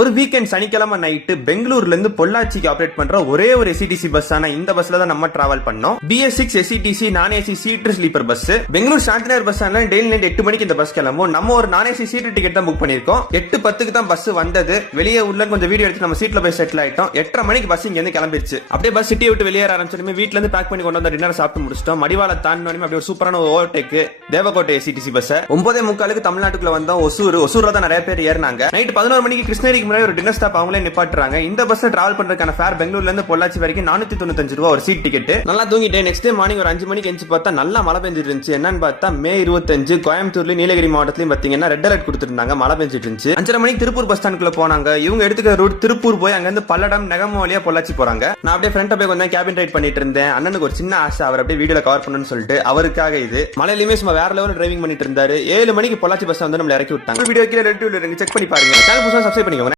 ஒரு வீக்கெண்ட் சனிக்கிழமை நைட்டு பெங்களூர்ல இருந்து பொள்ளாச்சிக்கு ஆபரேட் பண்ற ஒரே ஒரு எஸ்இடிசி பஸ் ஆன இந்த பஸ்ல தான் நம்ம டிராவல் பண்ணோம். BS6 SETC non AC seater sleeper bus. Bengaluru Shanthinagar bus ஆனா டெய்லி நைட் 8 மணிக்கு இந்த பஸ் கிளம்பும். நம்ம ஒரு நான் ஏசி சீட்டர் டிக்கெட் தான் புக் பண்ணிருக்கோம். 8:10க்கு தான் பஸ் வந்தது. வெளியே உள்ள கொஞ்சம் வீடியோ எடுத்து நம்ம சீட்ல போய் செட்டில் ஆயிட்டோம். 8:30 மணிக்கு பஸ் இங்க இருந்து கிளம்பிடுச்சு. அப்படியே பஸ் சிட்டியை விட்டு வெளியேற ஆரம்பிச்சோமே வீட்ல இருந்து பேக் பண்ணி கொண்டு வந்த டின்னர் சாப்பிட்டு முடிச்சிட்டோம். மடிவாள தாண்டினோமே அப்படியே ஒரு சூப்பரான ஓவர்டேக் தேவகோட்டை எஸ்இடிசி பஸ். 9:45க்கு தமிழ்நாட்டுக்குள்ள வந்தோம். ஒசூர்ல தான் நிறைய பேர் ஏறினாங்க. நைட் 11 மணிக்கு கிருஷ்ணகிரிக்கு முன்னாடி ஒரு டின்னர் ஸ்டாப் அவங்களே நிப்பாட்டுறாங்க. இந்த பஸ்ல டிராவல் பண்றதுக்கான ஃபேர் பெங்களூர்ல இருந்து பொள்ளாச்சி வரைக்கும் 495 ரூபாய் ஒரு சீட் டிக்கெட். நல்லா தூங்கிட்டேன். நெக்ஸ்ட் டே மார்னிங் ஒரு 5 மணிக்கு எஞ்சி பார்த்தா நல்லா மழை பெஞ்சிட்டு இருந்துச்சு. என்னன்னு பார்த்தா மே 25 கோயம்புத்தூர்ல நீலகிரி மாவட்டத்திலயும் பாத்தீங்கன்னா ரெட் அலர்ட் கொடுத்திருந்தாங்க. மழை பெஞ்சிட்டு இருந்துச்சு. 5:30 மணிக்கு திருப்பூர் பஸ் ஸ்டாண்டுக்குள்ள போனாங்க. இவங்க எடுத்துக்கிற ரூட் திருப்பூர் போய் அங்க இருந்து பல்லடம் நெகமோ வழியா பொள்ளாச்சி போறாங்க. நான் அப்படியே ஃப்ரெண்ட் போய் கொஞ்சம் கேபின் ரைட் பண்ணிட்டு இருந்தேன். அண்ணனுக்கு ஒரு சின்ன ஆசை, அவர் அப்படியே வீடியோல கவர் பண்ணணும்னு சொல்லிட்டு அவருக்காக இது மழையிலுமே சும்மா வேற லெவல் டிரைவிங் பண்ணிட்டு இருந்தாரு. 7 மணிக்கு பொள்ளாச்சி பஸ் வந்து நம்மள இறக்கி விட்டாங்க. வீடியோ கீழே செக் பண்ணி பாருங்க. சேனல் புதுசா சப்ஸ்கிரைப் பண்ணிக்கோங்க.